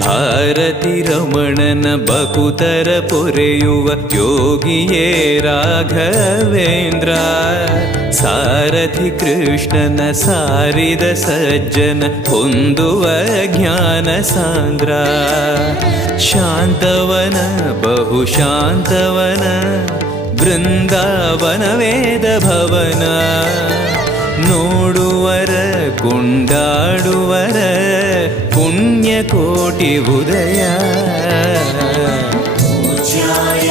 ಭಾರತಿ ರಮಣನ ಬಕುತರ ಪೊರೆಯುವ ಯೋಗಿಯೇ ರಾಘವೇಂದ್ರ. ಸಾರಥಿ ಕೃಷ್ಣನ ಸಾರಿದ ಸಜ್ಜನ ಹೊಂದುವ ಜ್ಞಾನ ಸಾಂದ್ರ. ಶಾಂತವನ ಬಹು ಶಾಂತವನ ಬೃಂದಾವನ ವೇದ ಭವನ. ನೋಡುವರ ಕೊಂಡಾಡುವರ ಪುಣ್ಯಕೋಟಿ ಉದಯ. ಪೂಜ್ಯಾಯ